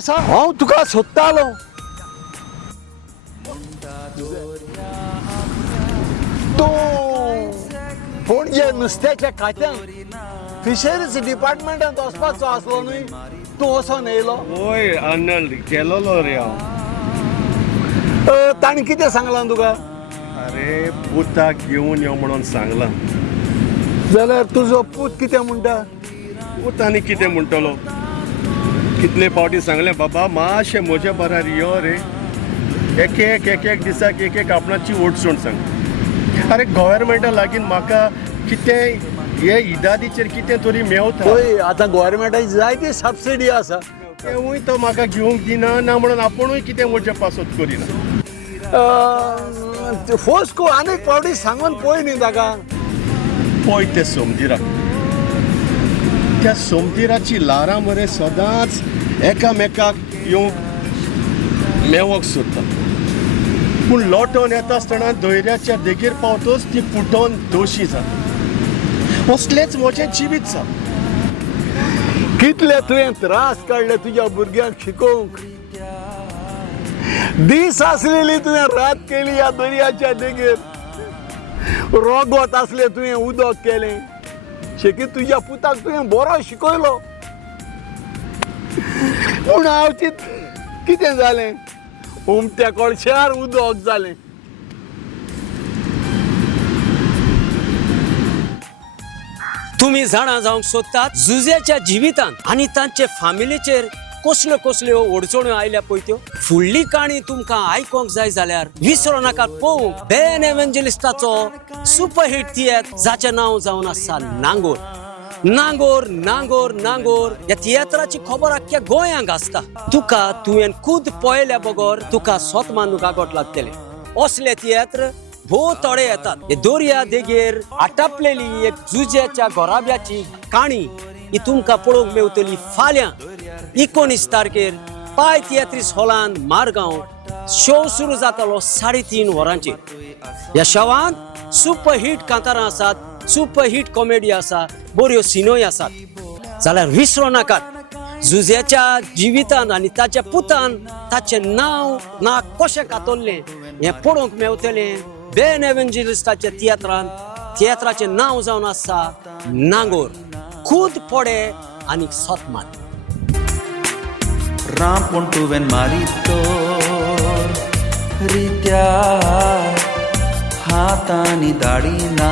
आसा हांव तुका सोदतालो तूं पणजे नुस्त्याच्या खात्यांत फिशरीज डिपार्टमेंटांत वचपाचो आसलो न्हय तूं वचोन येयलो ओय आनंद गेलोलो रे हांव ताणी कितें सांगलां तुका अरे पुताक घेवन यो म्हणून सांगलां जाल्यार तुजो पूत कितें म्हणटा पुतांनी कितें म्हणटलो कितले फावटी सांगलें बाबा मातशें म्हज्या बरार यो रे एक दिसाक एक आपणाची ओडचूण सांग अरे गव्हर्मेंटा लागीं म्हाका कितें हे इदादीचेर कितें तरी मेवता पळय आतां गोवोरमेंटाची जायती सबसिडी आसा तेवूय तो म्हाका घेवंक दिना ना म्हणून आपुणूय कितें म्हज्या पासत करिना फोस्को आनीक फावटी सांगून पळय न्ही ताका पळय ते सोमदिराक त्या सोमदिराची लारां मरे सदांच एकामेकाक येवंक मेवंक सोदता पूण लोटोन येता आसतना दर्याच्या देगेर पावतोच ती फुटोन दोशी जाता असलेंच म्हजें जिवीत जा कितले तुवें त्रास काडले तुज्या भुरग्यांक शिकोवंक दीस आसलेली तुवें रात केली ह्या दर्याच्या देगेर रोगोत आसले तुवें उदक केलें शेकी तुज्या पुताक तुवें बरो शिकयलो पूण हांव कितें जालें उमट्या कळशार उदक जालें तुम्ही जाणा जावंक सोदतात जुजेच्या जिवितांत आनी तांचे फॅमिलीचेर कसल्यो कसल्यो अडचण्यो आयल्या पळय त्यो फुडली काणी तुमकां आयकोंक जाय जाल्यार विसरो नाकात पळोवंक बेन एव्हेंजलिस्टाचो सुपरहिट थिएटर जाचें नांव जावन आसा नांगोर नांगोर नांगोर नांगोर ह्या तियात्राची खबर आख्ख्या गोंयांक आसता तुका तुवें खूद पळयल्या बगर तुका स्वतमान गागोट लागतलें असले तियात्र भोव थोडे येतात हे दर्या देगेर आटापलेली एक जुज्याच्या गोराब्याची काणी ही तुमकां पळोवंक मेवतली फाल्यां 19 तारखेर पाय तियात्रीस हॉलांत मारगांव शो सुरू जातलो 3:30 वरांचेर ह्या शोवांत सुपरहिट कांतारां आसात सुपरहिट कॉमेडी आसा बऱ्यो सिनोय आसात जाल्यार विसरो नाकात जुज्याच्या जिवितांत आनी ताच्या पुतान ताचें नांव ना कशें कातरलें हें पळोवंक मेवतलें बेन एव्हेंजलिस्टाच्या तियात्राचें नांव जावन आसा नांगोर खूद पडे आनी सोतमान राम pontuven marito रित्या हातानी दाडी ना